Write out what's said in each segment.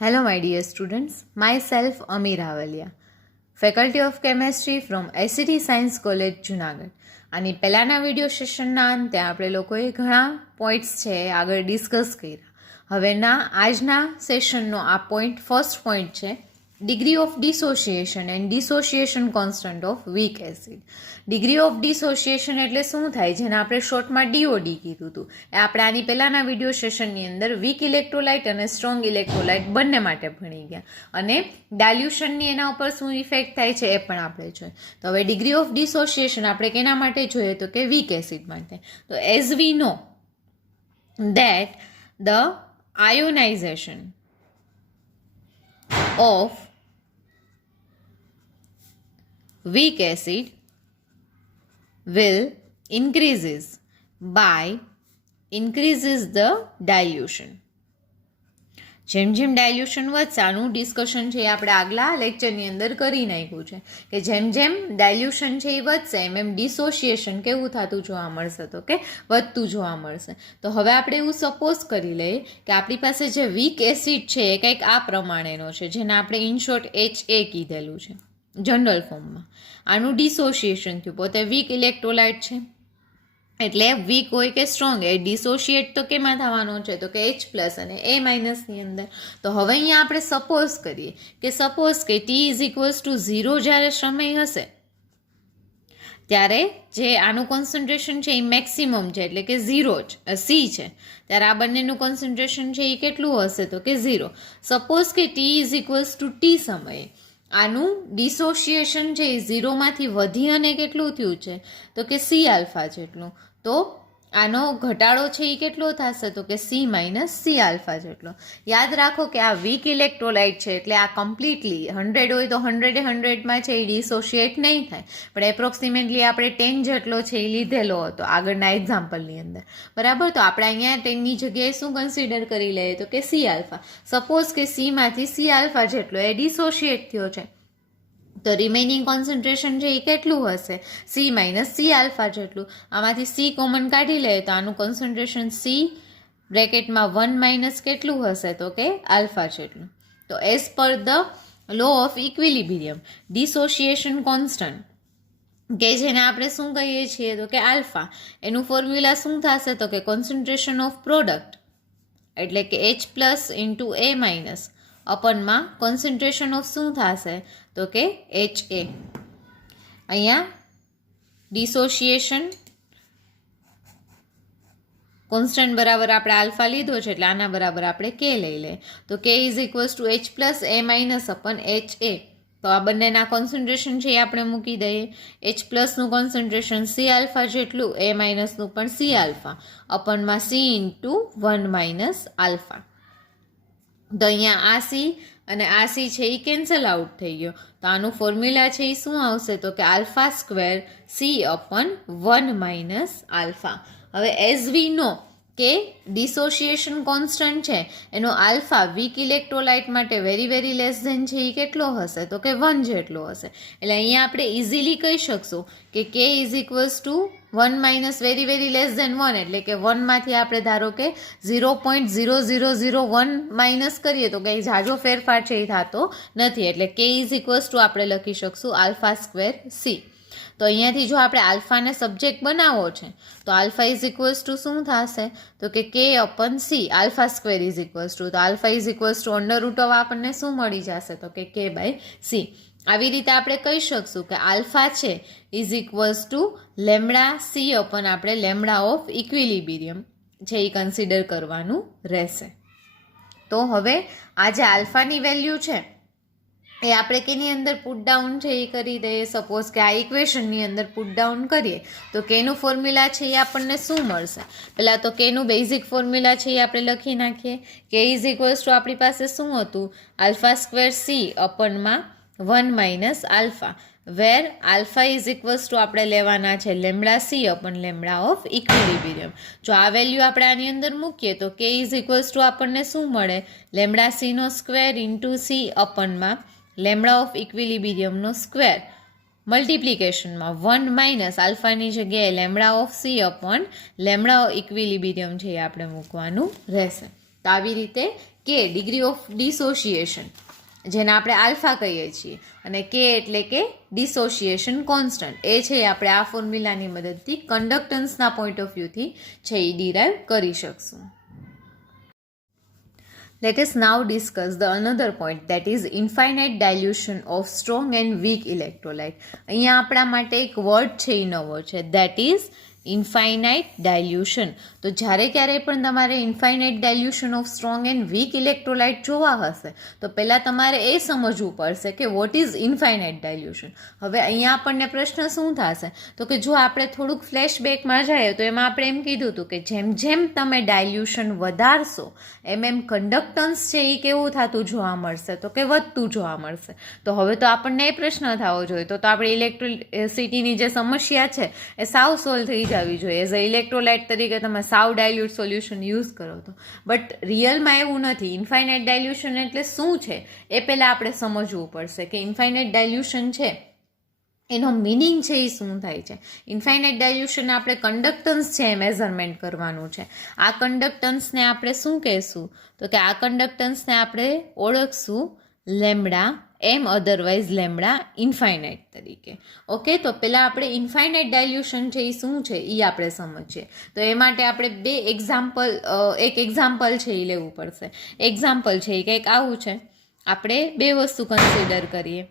Hello, my dear students. Myself, Ami Ravalia, Faculty of Chemistry from ICT Science College, Junagadh. અને પહેલાંના video સેશનના અંતે આપણે લોકોએ ઘણા પોઈન્ટ્સ છે આગળ ડિસ્કસ કર્યા. હવેના આજના સેશનનો આ ફર્સ્ટ પોઈન્ટ છે degree of dissociation and dissociation constant of weak acid. Degree of dissociation એટલે શું થાય, જેને આપણે શોર્ટમાં DOD કીધું હતું. એ આપણે આની પહેલાંના વિડીયો સેશનની અંદર વીક ઇલેક્ટ્રોલાઇટ અને સ્ટ્રોંગ ઇલેક્ટ્રોલાઇટ બંને માટે ભણી ગયા, અને ડાયલ્યુશનની એના ઉપર શું ઇફેક્ટ થાય છે એ પણ આપણે જોઈએ. તો હવે ડિગ્રી ઓફ ડિસોસિએશન આપણે કેના માટે જોઈએ તો કે વીક એસિડ માટે. તો as we know that the ionization of weak acid will increases the dilution. જેમ જેમ ડાયલ્યુશન વધશે, આનું ડિસ્કશન છે એ આપણે આગલા લેક્ચરની અંદર કરી નાખ્યું છે કે જેમ જેમ ડાયલ્યુશન છે એ વધશે એમ એમ ડિસોસિએશન કેવું થતું જોવા મળશે, તો કે વધતું જોવા મળશે. તો હવે આપણે એવું સપોઝ કરી લઈએ કે આપણી પાસે જે વીક એસિડ છે એ કંઈક આ પ્રમાણેનો છે, જેને આપણે ઇન શોર્ટ HA કીધેલું છે જનરલ ફોર્મમાં. આનું ડિસોસિએશન થયું, પોતે વીક ઇલેક્ટ્રોલાઇટ છે એટલે વીક હોય કે સ્ટ્રોંગ એ ડિસોશિએટ તો કેમાં થવાનો છે તો કે H+ અને A- ની અંદર. તો હવે અહીંયા આપણે સપોઝ કરીએ કે T=0 જ્યારે સમય હશે ત્યારે જે આનું કોન્સન્ટ્રેશન છે એ મેક્સિમમ છે, એટલે કે 0 C છે, ત્યારે આ બંનેનું કોન્સન્ટ્રેશન છે એ કેટલું હશે તો કે 0. સપોઝ કે T=T સમયે આનું ડિસોશિએશન છે એ 0માંથી વધી અને કેટલું થયું છે તો કે C આલ્ફા જેટલું. તો આનો ઘટાડો છે એ કેટલો થશે તો કે C - C આલ્ફા જેટલો. યાદ રાખો કે આ વીક ઇલેક્ટ્રોલાઇટ છે એટલે આ કમ્પ્લીટલી 100 હોય તો 100માં છે એ ડિસોશિએટ નહીં થાય, પણ એપ્રોક્સિમેટલી આપણે 10 જેટલો છે એ લીધેલો હતો આગળના એક્ઝામ્પલની અંદર, બરાબર. તો આપણે અહીંયા 10ની જગ્યાએ શું કન્સિડર કરી લઈએ તો કે C આલ્ફા. સપોઝ કે Cમાંથી C આલ્ફા જેટલો એ ડિસોશિએટ થયો છે, તો રિમેઇનિંગ કોન્સન્ટ્રેશન છે એ કેટલું હશે C - C આલ્ફા જેટલું. આમાંથી C કોમન કાઢી લે તો આનું કોન્સન્ટ્રેશન C બ્રેકેટમાં 1 - કેટલું હશે તો કે આલ્ફા જેટલું. તો as per the law of equilibrium dissociation constant કે જેને આપણે શું કહીએ છીએ તો કે આલ્ફા, એનું ફોર્મ્યુલા શું થશે તો કે કોન્સન્ટ્રેશન ઓફ પ્રોડક્ટ એટલે કે H+ × A- અપનમાં કોન્સન્ટ્રેશન ઓફ શું થશે તો કે HA. અહીંયા ડિસોસિએશન કોન્સ્ટન્ટ બરાબર આપણે આલ્ફા લીધો છે એટલે આના બરાબર આપણે K લઈ લે. તો K = H+ A- HA. તો આ બંનેના કોન્સન્ટ્રેશન છે એ આપણે મૂકી દઈએ. H+નું કોન્સન્ટ્રેશન C આલ્ફા જેટલું, A- નું પણ C આલ્ફા અપનમાં C × 1 - આલ્ફા. તો અહીંયા આ C અને આ C છે એ કેન્સલ આઉટ થઈ ગયો, તો આનું ફોર્મ્યુલા છે એ શું આવશે તો કે α² C/1 - આલ્ફા. હવે એઝ વી નો કે ડિસોસિએશન કોન્સ્ટન્ટ છે એનો આલ્ફા વીક ઇલેક્ટ્રોલાઇટ માટે વેરી લેસ ધેન છે એ કેટલો હશે તો કે 1 જેટલો હશે. એટલે અહીંયા આપણે ઇઝીલી કહી શકશું કે K = 1 - વેરી લેસ ધેન 1, એટલે કે 1માંથી આપણે ધારો કે 0.0001 માઇનસ કરીએ તો કંઈ ઝાઝો ફેરફાર છે એ થતો નથી, એટલે K = આપણે લખી શકશું α² C. તો અહીંયાથી જો આપણે આલ્ફાને સબ્જેક્ટ બનાવવો છે તો આલ્ફા શું થશે તો કે K/C α² તો આલ્ફા √ આપણને શું મળી જશે તો કે K/C. આવી રીતે આપણે કહી શકશું કે આલ્ફા છે =λC આપણે લેમ્ડા ઓફ ઇક્વિલિબ્રિયમ છે એ કન્સિડર કરવાનું રહેશે. તો હવે આ જે આલ્ફાની વેલ્યુ છે એ આપણે કેની અંદર પુટ ડાઉન છે એ કરી દઈએ. સપોઝ કે આ ઇક્વેશનની અંદર પુટ ડાઉન કરીએ તો કેનું ફોર્મ્યુલા છે એ આપણને શું મળશે. પહેલાં તો કેનું બેઝિક ફોર્મ્યુલા છે એ આપણે લખી નાખીએ. K = આપણી પાસે શું હતું α² C અપનમાં 1 - આલ્ફા, વેર આલ્ફા આપણે લેવાના છે λC લેમ્ડા ઓફ ઇક્વિલિબ્રિયમ. જો આ વેલ્યુ આપણે આની અંદર મૂકીએ તો K = આપણને શું મળે λC² × C અપનમાં લેમ્ડા ઓફ ઇક્વિલિબ્રિયમનો સ્ક્વેર મલ્ટિપ્લિકેશનમાં 1 - આલ્ફાની જગ્યાએ lambda of C lambda equilibrium છે એ આપણે મૂકવાનું રહેશે. તો આવી રીતે કે ડિગ્રી ઓફ ડિસોશિએશન, જેને આપણે આલ્ફા કહીએ છીએ, અને કે એટલે કે ડિસોશિએશન કોન્સ્ટન્ટ, એ છે આપણે આ ફોર્મ્યુલાની મદદથી કન્ડક્ટન્સના પોઈન્ટ ઓફ વ્યૂથી છે એ ડિરાઈવ કરી શકશું. Let us now discuss the another point, that is infinite dilution of strong and weak electrolyte. અહીંયા આપણા માટે એક વર્ડ છે એ નવો છે, that is ઇન્ફાઇનાઇટ ડાયલ્યુશન. તો જ્યારે ક્યારેય પણ તમારે infinite dilution of strong and weak electrolyte જોવા હશે તો પહેલાં તમારે એ સમજવું પડશે કે વોટ ઇઝ ઇન્ફાઇનાઇટ ડાયલ્યુશન. હવે અહીંયા આપણને પ્રશ્ન શું થશે તો કે જો આપણે થોડુંક ફ્લેશબેકમાં જઈએ તો એમાં આપણે એમ કીધું હતું કે જેમ જેમ તમે ડાયલ્યુશન વધારશો એમ કન્ડક્ટન્સ છે એ કેવું થતું જોવા મળશે તો કે વધતું જોવા મળશે. તો હવે તો આપણને એ પ્રશ્ન થવો જોઈએ તો આપણે ઇલેક્ટ્રિસિટીની જે સમસ્યા છે એ સાવ સોલ્વ થઈ આવી જોઈએ. એઝ અ ઇલેક્ટ્રોલાઇટ તરીકે તમે સાવ ડાયલ્યુટ સોલ્યુશન યુઝ કરો તો, બટ રિયલમાં એવું નથી. ઇન્ફાઇનાઇટ ડાયલ્યુશન એટલે શું છે એ પહેલાં આપણે સમજવું પડશે કે ઇન્ફાઇનાઇટ ડાયલ્યુશન છે એનો મિનિંગ છે એ શું થાય છે. ઇન્ફાઇનાઇટ ડાયલ્યુશન આપણે કન્ડક્ટન્સ છે એ મેઝરમેન્ટ કરવાનું છે. આ કન્ડક્ટન્સને આપણે શું કહેશું તો કે આ કન્ડક્ટન્સને આપણે ઓળખશું લેમ્ડા એમ અધરવાઇઝ લેમ્ડા ઇન્ફાઇનાઇટ તરીકે. ઓકે, તો પહેલાં આપણે ઇન્ફાઇનાઇટ ડાયલ્યુશન છે એ શું છે એ આપણે સમજીએ. તો એ માટે આપણે એક એક્ઝામ્પલ છે એ લેવું પડશે. એક્ઝામ્પલ છે એ કંઈક આવું છે. આપણે બે વસ્તુ કન્સિડર કરીએ.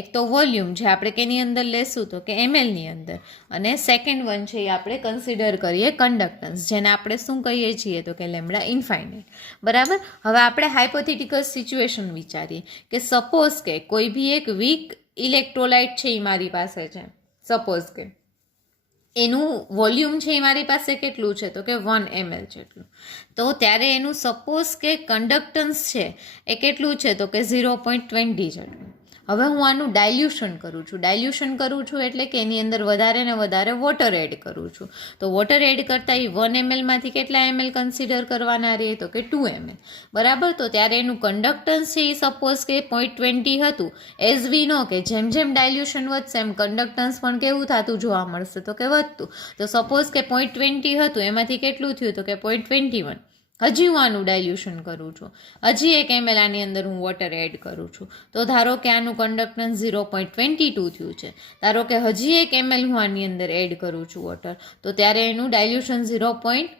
એક તો વોલ્યુમ જે આપણે કેની અંદર લેશું તો કે એમએલની અંદર, અને સેકન્ડ વન છે એ આપણે કન્સિડર કરીએ કન્ડક્ટન્સ, જેને આપણે શું કહીએ છીએ તો કે લેમ્ડા ઇન્ફાઇનાઇટ. બરાબર. હવે આપણે હાઇપોથેટિકલ સિચ્યુએશન વિચારીએ કે સપોઝ કે કોઈ બી એક વીક ઇલેક્ટ્રોલાઇટ છે એ મારી પાસે છે. સપોઝ કે એનું વોલ્યુમ છે એ મારી પાસે કેટલું છે તો કે 1 ml જેટલું. તો ત્યારે એનું સપોઝ કે કન્ડક્ટન્સ છે એ કેટલું છે તો કે 0.20 જેટલું. હવે હું આનું ડાયલ્યુશન કરું છું એટલે કે એની અંદર વધારે ને વધારે વોટર એડ કરું છું. તો વોટર એડ કરતાં એ 1 mlમાંથી કેટલા ml કન્સિડર કરવાના રહે તો કે 2 ml. બરાબર. તો ત્યારે એનું કન્ડક્ટન્સ છે એ સપોઝ કે 0.20 હતું. એઝ વી નો કે જેમ જેમ ડાયલ્યુશન વધશે એમ કન્ડક્ટન્સ પણ કેવું થતું જોવા મળશે તો કે વધતું. તો સપોઝ કે 0.20 હતું એમાંથી કેટલું થયું તો કે 0.21. હજી હું આનું ડાયલ્યુશન કરું છું, હજી 1 ml આની અંદર હું વોટર એડ કરું છું. તો ધારો કે આનું કન્ડક્ટન્સ 0.22 થયું છે. ધારો કે હજી 1 ml હું આની અંદર એડ કરું છું વોટર, તો ત્યારે એનું ડાયલ્યુશન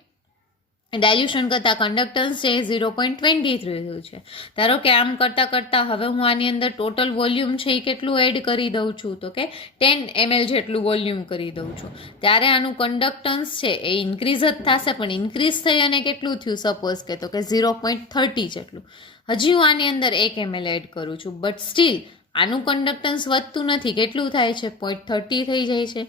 ડાયલ્યુશન કરતાં કન્ડક્ટન્સ છે એ 0.23 થયું છે. ધારો કે આમ કરતાં હવે હું આની અંદર ટોટલ વોલ્યુમ છે એ કેટલું એડ કરી દઉં છું તો કે 10 ml જેટલું વોલ્યુમ કરી દઉં છું. ત્યારે આનું કન્ડક્ટન્સ છે એ ઇન્ક્રીઝ જ થશે, પણ ઇન્ક્રીઝ થઈ અને કેટલું થયું સપોઝ કે તો કે 0.30 જેટલું. હજી હું આની અંદર 1 ml એડ કરું છું, બટ સ્ટીલ આનું કન્ડક્ટન્સ વધતું નથી. કેટલું થાય છે 0.30 થઈ જાય છે.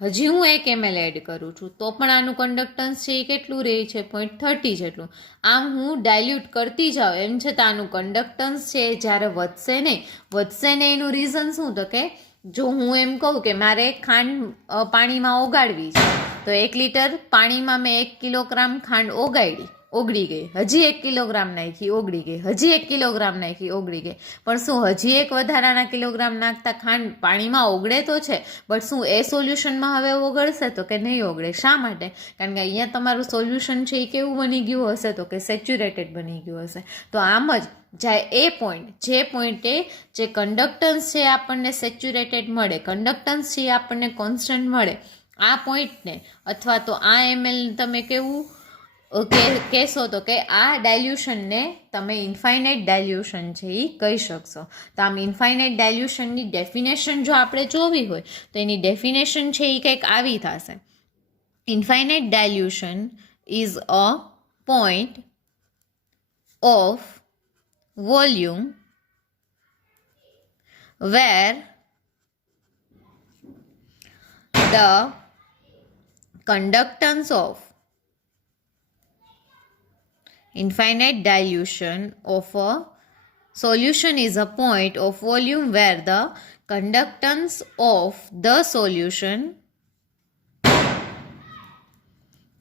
હજી હું 1 ml એડ કરું છું તો પણ આનું કન્ડક્ટન્સ છે એ કેટલું રહે છે 0.30 જેટલું. આમ હું ડાયલ્યુટ કરતી જાઉં એમ છતાં આનું કન્ડક્ટન્સ છે જ્યારે વધશે નહીં એનું રીઝન શું તો કે જો હું એમ કહું કે મારે ખાંડ પાણીમાં ઓગાળવી છે તો 1 લીટર પાણીમાં મેં 1 કિલોગ્રામ ખાંડ ઓગળી ગઈ, હજી 1 કિલોગ્રામ નાખી ઓગળી ગઈ, હજી 1 કિલોગ્રામ નાખી ઓગળી ગઈ. પણ શું હજી એક વધારાના કિલોગ્રામ નાખતા ખાંડ પાણીમાં ઓગળે તો છે, બટ શું એ સોલ્યુશનમાં હવે ઓગળશે તો કે નહીં ઓગળે. શા માટે? કારણ કે અહીંયા તમારું સોલ્યુશન છે એ કેવું બની ગયું હશે તો કે સેચ્યુરેટેડ બની ગયું હશે. તો આમ જ જાય એ પોઈન્ટ જે પોઈન્ટે જે કન્ડક્ટન્સ છે આપણને સેચ્યુરેટેડ મળે, કન્ડક્ટન્સ છે આપણને કોન્સ્ટન્ટ મળે, આ પોઈન્ટને અથવા તો આ ml તમે કેવું કહેશો તો કે આ ડાયલ્યુશનને તમે ઇન્ફાઇનાઇટ ડાયલ્યુશન છે એ કહી શકશો. તો આમ ઇન્ફાઇનાઇટ ડાયલ્યુશનની ડેફિનેશન જો આપણે જોવી હોય તો એની ડેફિનેશન છે એ કંઈક આવી થશે. Infinite ડાયલ્યુશન is a point of volume where the conductance of infinite dilution of a solution is a point of volume where the conductance of the solution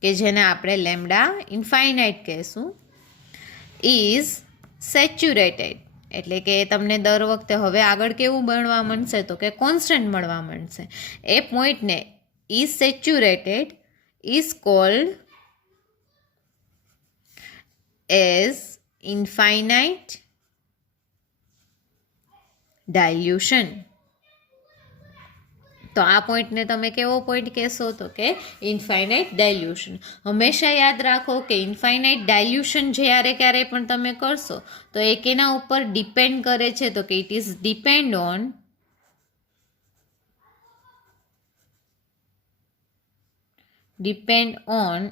કે જેને આપણે લેમ્ડા ઇન્ફાઇનાઇટ કહેશું ઇઝ સેચ્યુરેટેડ. એટલે કે તમને દર વખતે હવે આગળ કેવું મળવા માંડશે તો કે કોન્સ્ટન્ટ મળવા માંડશે. એ પોઈન્ટને is saturated is called as infinite dilution. તો આ પોઈન્ટને તમે કેવો પોઈન્ટ કહેશો? તો કે ઇન્ફાઇનાઇટ ડાયલ્યુશન. હંમેશા યાદ રાખો કે ઇન્ફાઇનાઇટ ડાયલ્યુશન જ્યારે ક્યારેય પણ તમે કરશો તો એ કેના ઉપર ડિપેન્ડ કરે છે? તો કે it is depend on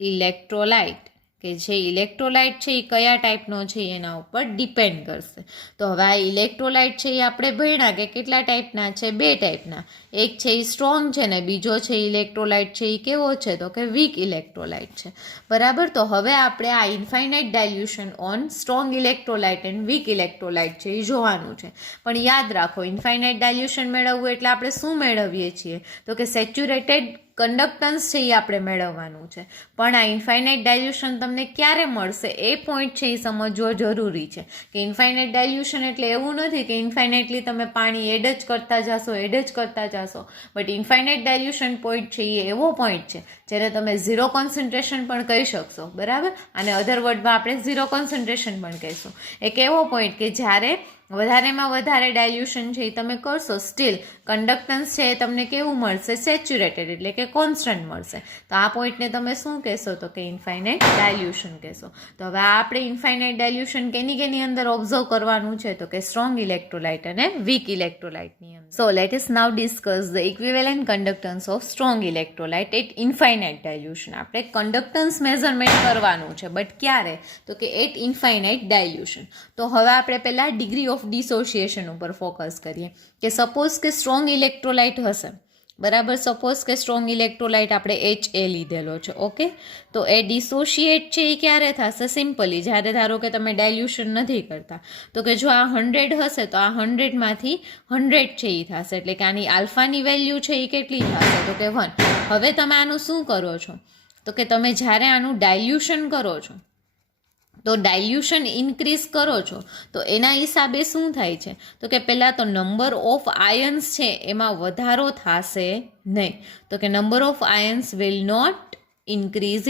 electrolyte, કે જે ઇલેક્ટ્રોલાઇટ છે એ કયા ટાઈપનો છે એના ઉપર ડિપેન્ડ કરશે. તો હવે આ ઇલેક્ટ્રોલાઇટ છે એ આપણે ભણ્યા કે કેટલા ટાઈપના છે? 2 ટાઈપના. એક છે એ સ્ટ્રોંગ છે ને બીજો છે ઇલેક્ટ્રોલાઇટ છે એ કેવો છે? તો કે વીક ઇલેક્ટ્રોલાઇટ છે. બરાબર. તો હવે આપણે આ infinite dilution on strong electrolyte and weak electrolyte છે એ જોવાનું છે. પણ યાદ રાખો, ઇન્ફાઇનાઇટ ડાયલ્યુશન મેળવવું એટલે આપણે શું મેળવીએ છીએ? તો કે સેચ્યુરેટેડ કન્ડક્ટન્સ છે એ આપણે મેળવવાનું છે. પણ આ ઇન્ફાઇનાઇટ ડાયલ્યુશન તમને ક્યારે મળશે એ પોઈન્ટ છે એ સમજવો જરૂરી છે. કે ઇન્ફાઇનાઇટ ડાયલ્યુશન એટલે એવું નથી કે ઇન્ફાઇનાઇટલી તમે પાણી એડ જ કરતા જશો. બટ ઇન્ફાઇનાઇટ ડાયલ્યુશન પોઈન્ટ છે એ એવો પોઈન્ટ છે જેને તમે ઝીરો કોન્સન્ટ્રેશન પણ કહી શકશો. બરાબર. અને અધર વર્ડમાં આપણે ઝીરો કોન્સન્ટ્રેશન પણ કહીશું. એક એવો પોઈન્ટ કે જ્યારે વધારેમાં વધારે ડાયલ્યુશન છે એ તમે કરશો, સ્ટીલ કન્ડક્ટન્સ છે એ તમને કેવું મળશે? સેચ્યુરેટેડ, એટલે કે કોન્સ્ટન્ટ મળશે. તો આ પોઈન્ટને તમે શું કહેશો? તો કે ઇન્ફાઇનાઇટ ડાયલ્યુશન કહેશો. તો હવે આપણે ઇન્ફાઇનાઇટ ડાયલ્યુશન કેની અંદર ઓબ્ઝર્વ કરવાનું છે? તો કે સ્ટ્રોંગ ઇલેક્ટ્રોલાઇટ અને વીક ઇલેક્ટ્રોલાઇટની અંદર. So let us now discuss the equivalent conductance of strong electrolyte at infinite dilution. આપણે કન્ડક્ટન્સ મેઝરમેન્ટ કરવાનું છે, બટ ક્યારે? તો કે એટ ઇન્ફાઇનાઇટ ડાયલ્યુશન. તો હવે આપણે પહેલાં ડિગ્રી ઓફ ડિસોસિએશન ઉપર ફોકસ કરીએ. કે સપોઝ કે સ્ટ્રોંગ ઇલેક્ટ્રોલાઇટ હશે, બરાબર. સપોઝ કે સ્ટ્રોંગ ઇલેક્ટ્રોલાઇટ આપણે HA લીધેલો છે. ઓકે. તો એ ડિસોશિએટ છે એ ક્યારે થશે? સિમ્પલી જ્યારે ધારો કે તમે ડાયલ્યુશન નથી કરતા. તો કે જો આ 100 હશે તો આ 100માંથી 100 છે એ થશે, એટલે કે આની આલ્ફાની વેલ્યુ છે એ કેટલી થશે? તો કે 1. હવે તમે આનું શું કરો છો? તો કે તમે જ્યારે આનું ડાયલ્યુશન કરો છો તો ડાયલ્યુશન ઇન્ક્રીઝ કરો છો તો એના હિસાબે શું થાય છે? તો કે પહેલાં તો નંબર ઓફ આયન્સ છે એમાં વધારો થશે નહીં. તો કે number of ions will not increase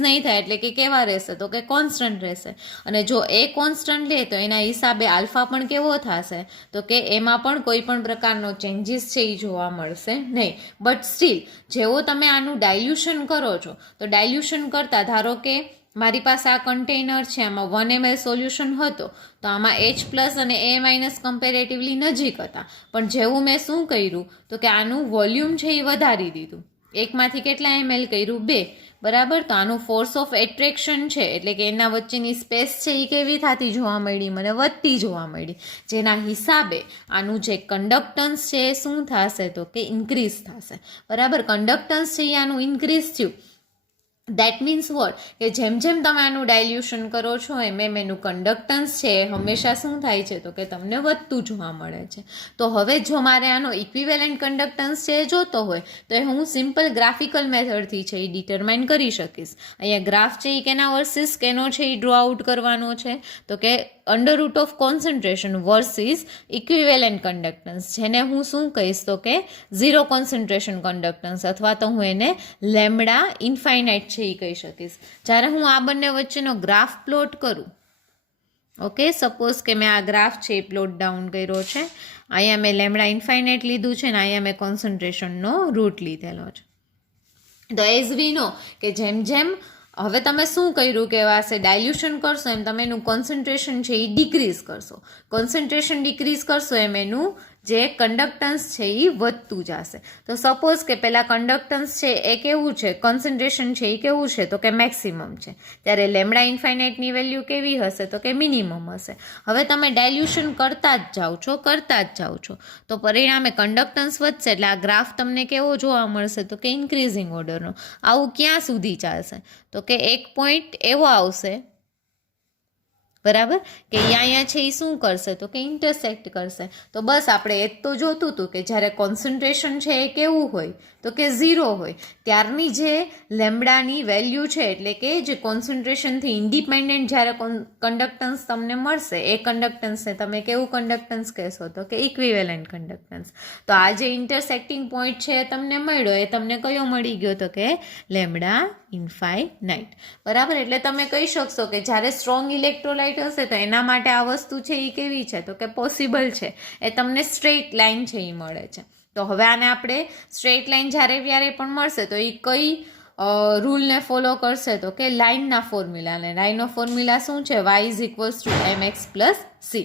નહીં થાય, એટલે કે કેવા રહેશે? તો કે કોન્સ્ટન્ટ રહેશે. અને જો એ કોન્સ્ટન્ટ લે તો એના હિસાબે આલ્ફા પણ કેવો થશે? તો કે એમાં પણ કોઈ પણ પ્રકારનો ચેન્જીસ છે એ જોવા મળશે નહીં. બટ સ્ટીલ જેવો તમે આનું ડાયલ્યુશન કરો છો તો ડાયલ્યુશન કરતાં ધારો કે મારી પાસે આ કન્ટેનર છે, આમાં 1 ml સોલ્યુશન હતો તો આમાં H+ અને A- કમ્પેરેટિવલી નજીક હતા. પણ જેવું મેં શું કર્યું? તો કે આનું વોલ્યુમ છે એ વધારી દીધું. એકમાંથી કેટલા ml કર્યું? 2. બરાબર. તો આનું ફોર્સ ઓફ એટ્રેક્શન છે એટલે કે એના વચ્ચેની સ્પેસ છે એ કેવી થતી જોવા મળી? મને વધતી જોવા મળી. જેના હિસાબે આનું જે કન્ડક્ટન્સ છે એ શું થશે? તો કે ઇન્ક્રીઝ થશે. બરાબર. કન્ડક્ટન્સ છે એ આનું ઇન્ક્રીઝ થયું. That means what? કે જેમ જેમ તમે આનું ડાયલ્યુશન કરો છો એમ એનું કન્ડક્ટન્સ છે હંમેશા શું થાય છે? તો કે તમને વધતું જોવા મળે છે. તો હવે જો મારે આનો ઇક્વિવેલન્ટ કન્ડક્ટન્સ છે એ જોતો હોય તો એ હું સિમ્પલ ગ્રાફિકલ મેથડથી છે એ ડિટરમાઇન કરી શકીશ. અહીંયા ગ્રાફ છે એ કેના વર્સિસ કેનો છે એ ડ્રો આઉટ કરવાનો છે? તો કે under root of concentration versus equivalent conductance, જેને હું શું કહીશ? તો કે ઝીરો કોન્સન્ટ્રેશન કન્ડક્ટન્સ, અથવા તો હું એને લેમ્બડા ઇન્ફાઇનાઇટ છે એ કહી શકીશ. જ્યારે હું આ બંને વચ્ચેનો ગ્રાફ પ્લોટ કરું, ઓકે, સપોઝ કે મેં આ ગ્રાફ છે એ પ્લોટ ડાઉન કર્યો છે. અહીંયા મેં લેમ્બડા ઇન્ફાઇનાઇટ લીધું છે ને અહીંયા મેં કોન્સન્ટ્રેશનનો રૂટ લીધેલો છે. તો એઝ વી નો કે જેમ જેમ હવે તમે શું કર્યું કે વાસે ડાયલ્યુશન કરશો એમ તમે એનું કોન્સન્ટ્રેશન છે એ ડિક્રીઝ કરશો. કોન્સન્ટ્રેશન ડિક્રીઝ કરશો એમ એનું જે કન્ડક્ટન્સ છે એ વધતું જશે. તો સપોઝ કે પહેલાં કન્ડક્ટન્સ છે એ કેવું છે? કોન્સન્ટ્રેશન છે એ કેવું છે? તો કે મેક્સિમમ છે. ત્યારે લેમ્બડા ઇન્ફાઇનાઇટની વેલ્યુ કેવી હશે? તો કે મિનિમમ હશે. હવે તમે ડાયલ્યુશન કરતા જ જાઓ છો તો પરિણામે કન્ડક્ટન્સ વધશે એટલે આ ગ્રાફ તમને કેવો જોવા મળશે? તો કે ઇન્ક્રીઝિંગ ઓર્ડરનો. આવું ક્યાં સુધી ચાલશે? તો કે એક પોઈન્ટ એવો આવશે બરાબર કે અહીંયા છે એ શું કરશે તો કે ઇન્ટરસેક્ટ કરશે. તો બસ આપણે એ જ તો જોતું હતું કે જ્યારે કોન્સન્ટ્રેશન છે એ કેવું હોય તો કે 0 હોય ત્યારની જે લેમ્બડાની વેલ્યુ છે એટલે કે જે કોન્સન્ટ્રેશનથી ઇન્ડિપેન્ડન્ટ જ્યારે કન્ડક્ટન્સ તમને મળશે એ કન્ડક્ટન્સને તમે કેવું કન્ડક્ટન્સ કહેશો તો કે ઇક્વિવેલન્ટ કન્ડક્ટન્સ. તો આ જે ઇન્ટરસેક્ટિંગ પોઈન્ટ છે એ તમને મળ્યો એ તમને કયો મળી ગયો તો કે લેમ્બડા ઇન્ફાઇનાઇટ. બરાબર એટલે તમે કહી શકશો કે જ્યારે સ્ટ્રોંગ ઇલેક્ટ્રોલાઇટ હશે તો એના માટે આ વસ્તુ છે એ કેવી છે તો કે પોસિબલ છે, એ તમને સ્ટ્રેટ લાઇન છે એ મળે છે. તો હવે આને આપણે સ્ટ્રેટ લાઇન જ્યારે ત્યારે પણ મળશે તો એ કઈ રૂલને ફોલો કરશે તો કે લાઇનના ફોર્મ્યુલાને. લાઇનનો ફોર્મ્યુલા શું છે y is equals two mx plus c.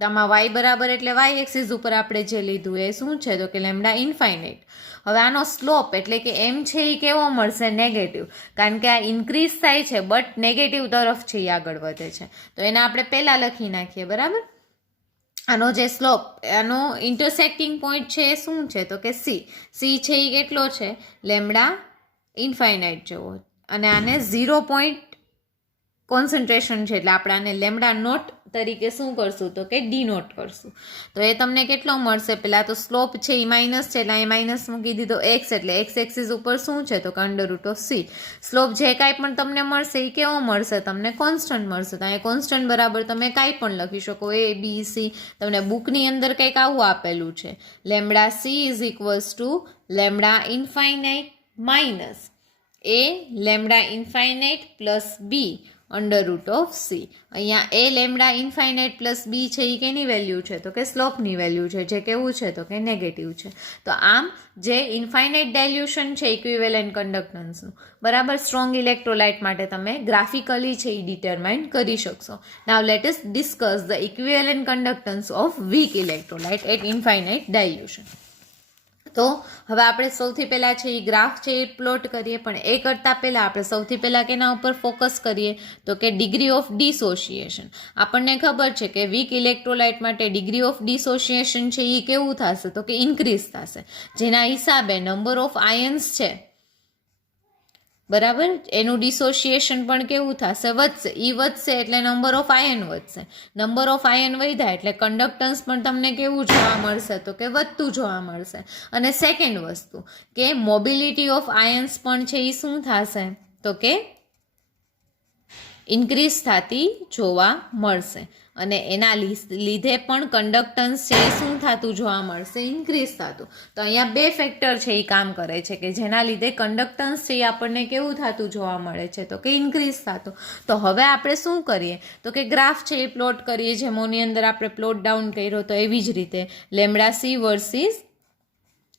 આમાં y બરાબર એટલે y એક્સિસ ઉપર આપણે જે લીધું એ શું છે તો કે લેમ્બડા ઇન્ફાઇનાઇટ. હવે આનો સ્લોપ એટલે કે m છે એ કેવો મળશે નેગેટિવ, કારણ કે આ ઇન્ક્રીઝ થાય છે બટ નેગેટિવ તરફ છે એ આગળ વધે છે. તો એને આપણે પહેલાં લખી નાખીએ. બરાબર આનો જે સ્લોપ આનો ઇન્ટરસેક્ટિંગ પોઈન્ટ છે એ શું છે તો કે c છે એ કેટલો છે લેમ્બડા ઇન્ફાઇનાઇટ જેવો, અને આને 0 પોઈન્ટ કોન્સન્ટ્રેશન છે એટલે આપણે આને લેમ્બડા નોટ તરીકે શું કરશું તો કે ડીનોટ કરશું. તો એ તમને કેટલો મળશે, પહેલાં તો સ્લોપ છે એ માઇનસ છે એટલે અહીં માઇનસ મૂકી દીધો x એટલે x એક્સિસ ઉપર શું છે તો કે √c. સ્લોપ જે કાંઈ પણ તમને મળશે એ કેવો મળશે તમને કોન્સ્ટન્ટ મળશે. તો અહીંયા કોન્સ્ટન્ટ બરાબર તમે કાંઈ પણ લખી શકો a b c. તમને બુકની અંદર કંઈક આવું આપેલું છે lambda c is equals to lambda infinite minus a lambda infinite plus b √c. અહીંયા એ લેમ્બડા ઇન્ફાઇનાઇટ પ્લસ બી છે એ કેની વેલ્યુ છે તો કે સ્લોપની વેલ્યુ છે જે કેવું છે તો કે નેગેટિવ છે. તો આમ જે ઇન્ફાઇનાઇટ ડાયલ્યુશન છે ઇક્વિવેલન્ટ કન્ડક્ટન્સનું બરાબર સ્ટ્રોંગ ઇલેક્ટ્રોલાઇટ માટે તમે ગ્રાફિકલી છે એ ડિટરમાઇન કરી શકશો. Now let us discuss the equivalent conductance of weak electrolyte at infinite dilution. તો હવે આપણે સૌથી પહેલાં છે એ ગ્રાફ છે એ પ્લોટ કરીએ, પણ એ કરતાં પહેલાં આપણે સૌથી પહેલાં કેના ઉપર ફોકસ કરીએ તો કે ડિગ્રી ઓફ ડિસોશિએશન. આપણને ખબર છે કે વીક ઇલેક્ટ્રોલાઇટ માટે ડિગ્રી ઓફ ડિસોશિએશન છે એ કેવું થશે તો કે ઇન્ક્રીઝ થશે, જેના હિસાબે નંબર ઓફ આયન્સ છે બરાબર એનું ડિસોશિએશન પણ કેવું થશે વધશે. એ વધશે એટલે નંબર ઓફ આયન વધશે. નંબર ઓફ આયન વધ્યા એટલે કન્ડક્ટન્સ પણ તમને કેવું જોવા મળશે તો કે વધતું જોવા મળશે. અને સેકન્ડ વસ્તુ કે મોબિલિટી ઓફ આયન્સ પણ છે એ શું થશે તો કે ઇન્ક્રીઝ થતી જોવા મળશે. અને એના લીધે પણ કન્ડક્ટન્સ છે એ શું થતું જોવા મળશે ઇન્ક્રીઝ થતું. તો અહીંયા બે ફેક્ટર છે એ કામ કરે છે કે જેના લીધે કન્ડક્ટન્સ છે એ આપણને કેવું થતું જોવા મળે છે તો કે ઇન્ક્રીઝ થતું. તો હવે આપણે શું કરીએ તો કે ગ્રાફ છે એ પ્લોટ કરીએ, જેમોની અંદર આપણે પ્લોટ ડાઉન કર્યો તો એવી જ રીતે lambda c versus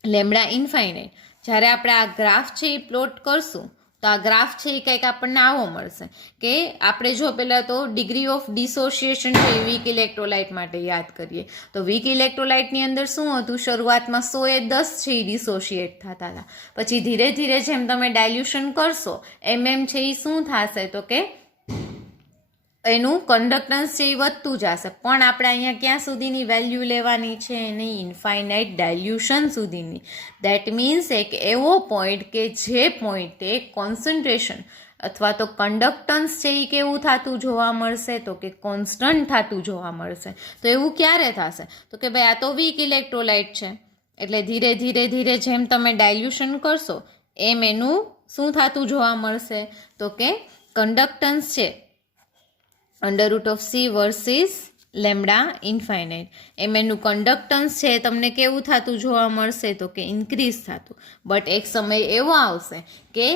lambda infinite. જ્યારે આપણે આ ગ્રાફ છે એ પ્લોટ કરશું તો આ ગ્રાફ છે એ કંઈક આપણને આવો મળશે કે આપણે જો પહેલાં તો ડિગ્રી ઓફ ડિસોશિએશન છે એ વીક ઇલેક્ટ્રોલાઇટ માટે યાદ કરીએ તો વીક ઇલેક્ટ્રોલાઇટની અંદર શું હતું, શરૂઆતમાં 100 છે એ ડિસોશિએટ થતા હતા. પછી ધીરે ધીરે જેમ તમે ડાયલ્યુશન કરશો એમ છે એ શું થશે તો કે એનું કન્ડક્ટન્સ છે એ વધતું જશે. પણ આપણે અહીંયા ક્યાં સુધીની વેલ્યુ લેવાની છે એની ઇન્ફાઇનાઇટ ડાયલ્યુશન સુધીની. દેટ મીન્સ એક એવો પોઈન્ટ કે જે પોઈન્ટે કોન્સન્ટ્રેશન અથવા તો કન્ડક્ટન્સ છે એ કેવું થતું જોવા મળશે તો કે કોન્સ્ટન્ટ થતું જોવા મળશે. તો એવું ક્યારે થશે તો કે ભાઈ આ તો વીક ઇલેક્ટ્રોલાઇટ છે એટલે ધીરે ધીરે ધીરે જેમ તમે ડાયલ્યુશન કરશો એમ એનું શું થતું જોવા મળશે તો કે કન્ડક્ટન્સ છે √c વર્સિસ લેમ્બડા ઇન્ફાઇનાઇટ એમ એનું કન્ડક્ટન્સ છે તમને કેવું થતું જોવા મળશે તો કે ઇન્ક્રીઝ થતું. બટ એક સમય એવો આવશે કે